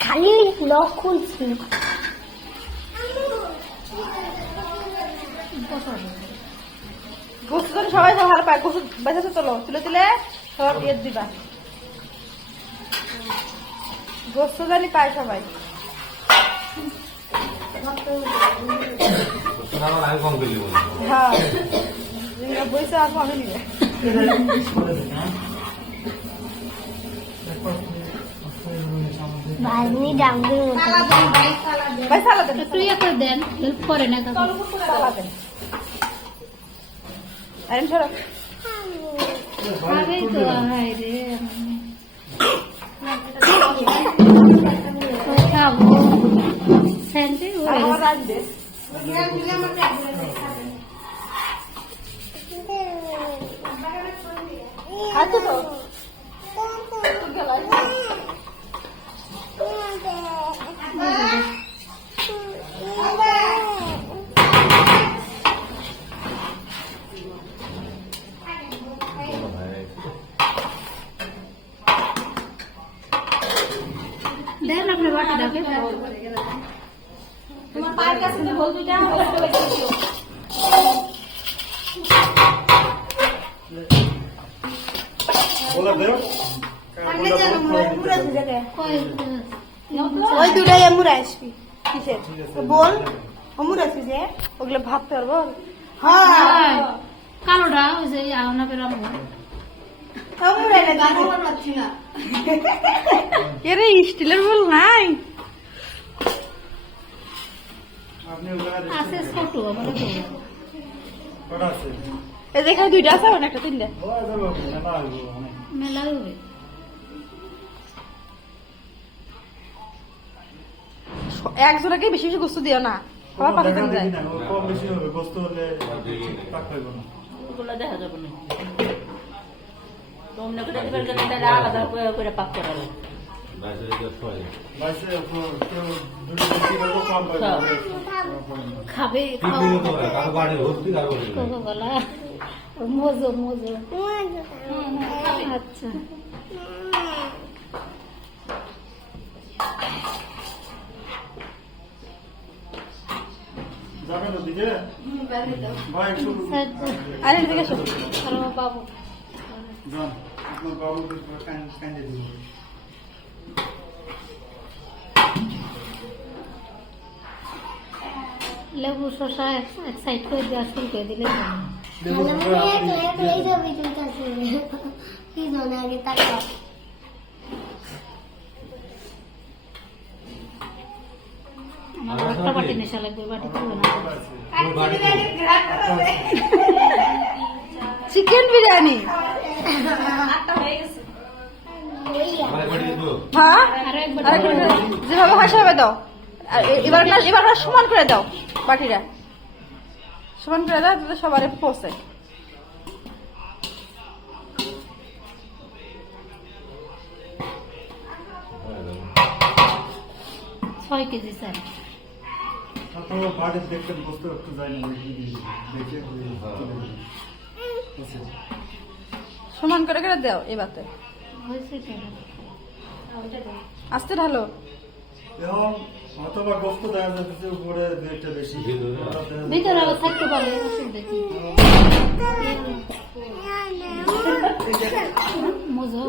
খালি লক খুলছি গোসল সবাই ভালো পায় গোসল বেঁচেছে চলো তুলে তুলে সব দিয়ে দিবা গোসল জানি পায় সবাই হ্যাঁ বইসা আসবো আমি নিবে ভাজনি ডাঙ্গি ভাই সালা দেন একটু ইয়ে করে দেন হেল্প করে না কাকু সালা দেন আরে সরো খাবেই তো হায় রে খাবো স্যান্ডে আমার রাজ দে আচ্ছা তো দেন আপনার বাটি ডাকে তোমার পায়ের কাছে বল দুইটা আমার बोला दे ওই দুটাই আমুর আসবি কিসের বল আমুর আসবি যে ওগুলো ভাবতে পারবো হ্যাঁ কালোটা ওই যে আওনা পেরাম আমুর আইলে গান পাচ্ছি না এরে স্টিলের বল নাই आपने लगा दे আছে ছোট আমার তো बड़ा से এই যে এখানে দুইটা আছে অনেকটা তিনটা वो इधर हो गया ना वो মেলা হবে একজনকে বেশি বেশি গোস্ত দিও না সবার পাশে দেখা যায় দেখি না ও কম বেশি হবে গোস্ত হলে পাক হইব না ওগুলো দেখা যাবে না তোমরা করে দিবার গেলে তাহলে আলাদা করে পাক করা লাগে বাইসে কেউ দুটো বেশি করবো কম পাইবো খাবে কোকো কোলা মজো মজো আচ্ছা যাবেন ওদিকে ভাই একটু আরে এদিকে এসো আর আমার বাবু যান আপনার বাবুকে কান্দে দিব লেবু শসা এক সাইড করে দেওয়া শুরু করে দিলে ছবি তুলতেছে কি জানে আগে তাকাও আমার একটা বাটি নেশা লাগবে বাটি তুলবে না চিকেন বিরিয়ানি হ্যাঁ আরো একবার আরেকটা যেভাবে হয় সেভাবে দাও আর এবার সমান করে দাও বাটিটা সমান করে দাও যাতে সবারই পৌঁছে 6 কেজি স্যার আপনারা বাড়ি দেখতেন বুঝতে একটু যাই না দেখে সমান করে করে দাও এবারে হয়েছে কেন আস্তে ঢালো এবং অথবা গোস্ত দেখা যাচ্ছে উপরে দুইটা বেশি ভিতরে আবার থাকতে পারে অসুবিধা কি মজা